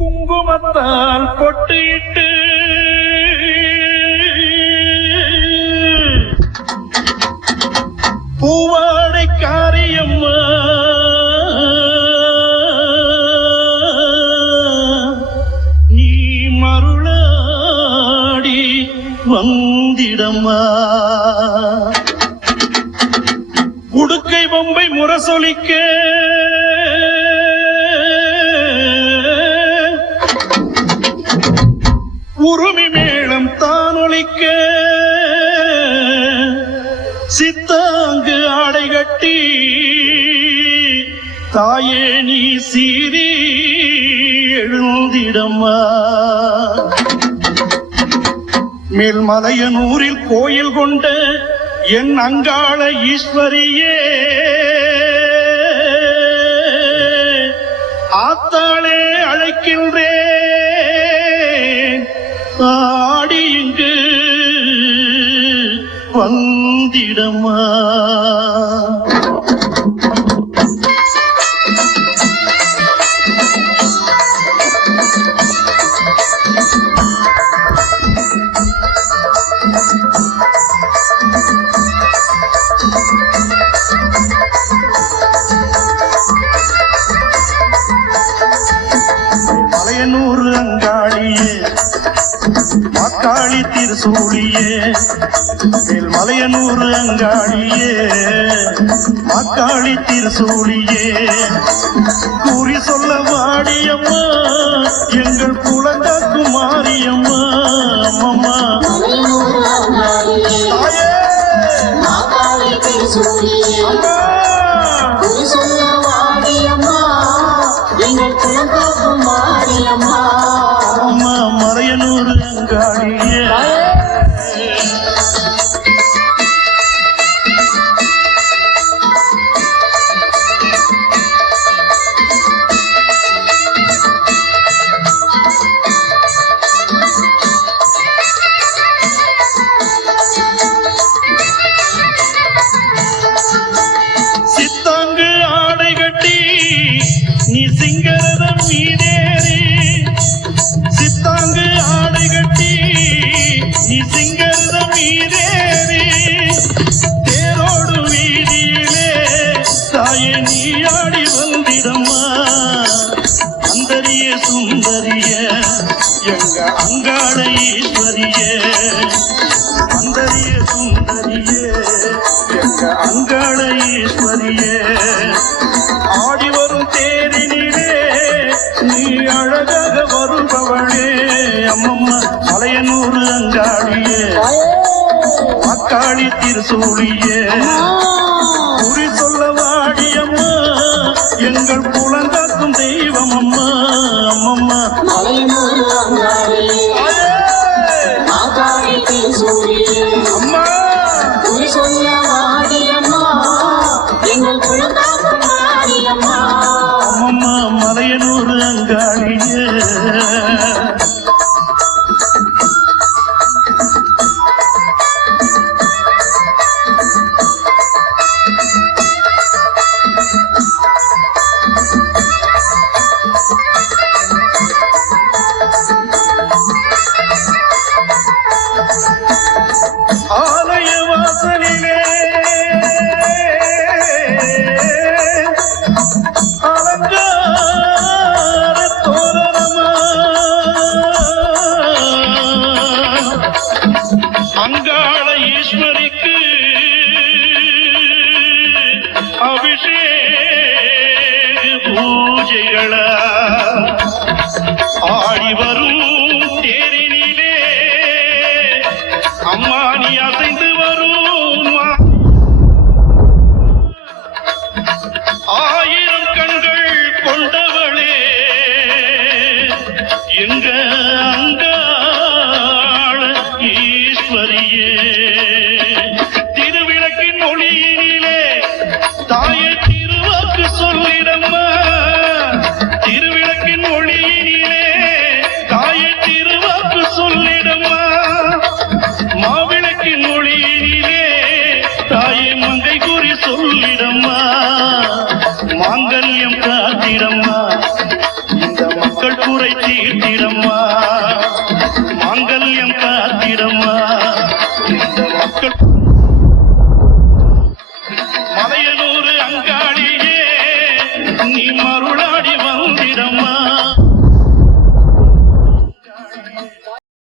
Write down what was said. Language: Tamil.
குங்குமத்தால் பொட்டிட்டு பூவாடை காரியம்மா நீ மருளாடி வந்திடம்மா உடுக்கை பொம்பை முரசொலிக்க உருமி மேளம் தானொலிக்க சித்தாங்கு ஆடை கட்டி தாயே நீ சீரி எழுந்திடம்மா மேல்மலையனூரில் கோயில் கொண்ட என் அங்காள ஈஸ்வரியே ஆத்தாளே அழைக்கின்றேன் ஆடி இங்கு வந்திடம்மா மலையனூர் அங்காளியே மாக்காளி திருசூழியே மலையனூர் அங்காளியே மாக்காளி திருசூழியே கூறி சொல்ல வாடியம்மா எங்கள் குலங்காக்கு மாரியம்மா அம்மம்மா அம்மா மலையனூர் அங்காளியே சித்தாங்கு ஆடை கட்டி நீ சிங்கரதம் மீதேறி சித்தாங்கு ஆடை கட்டி நீ சிங்கரதம் மீதேறி தேரோடு வீதியிலே தாயே நீ ஆடி வந்திடம்மா அந்தரிய சுந்தரிய எங்க அங்காள ஈஸ்வரியே அந்தரிய சுந்தரியே எங்க அங்காள ஈஸ்வரியே ஆடி வரும் தேரினிலே நீ அழகாக வருபவளே அம்மம்மா மலையனூர் அங்காளியே அக்காளி திருசூழியே குறி சொல்ல வாடியம்மா எங்கள் குலங்காக்கும் தெய்வம் அம்மா அம்மம்மா மலையனூர் அங்காளியே அக்காளி திருசூழியே அம்மா குறி சொல்ல வாடியம்மா எங்கள் குலங்காக்கும் மாரியம்மா அம்மம்மா மலையனூர் அங்காளியே ஆலய வாசலிலே அலங்கார தோரணமா மக்கள் குறை தீர்த்திடம்மா மாங்கல்யம் காத்திடம்மா இந்த மக்கள்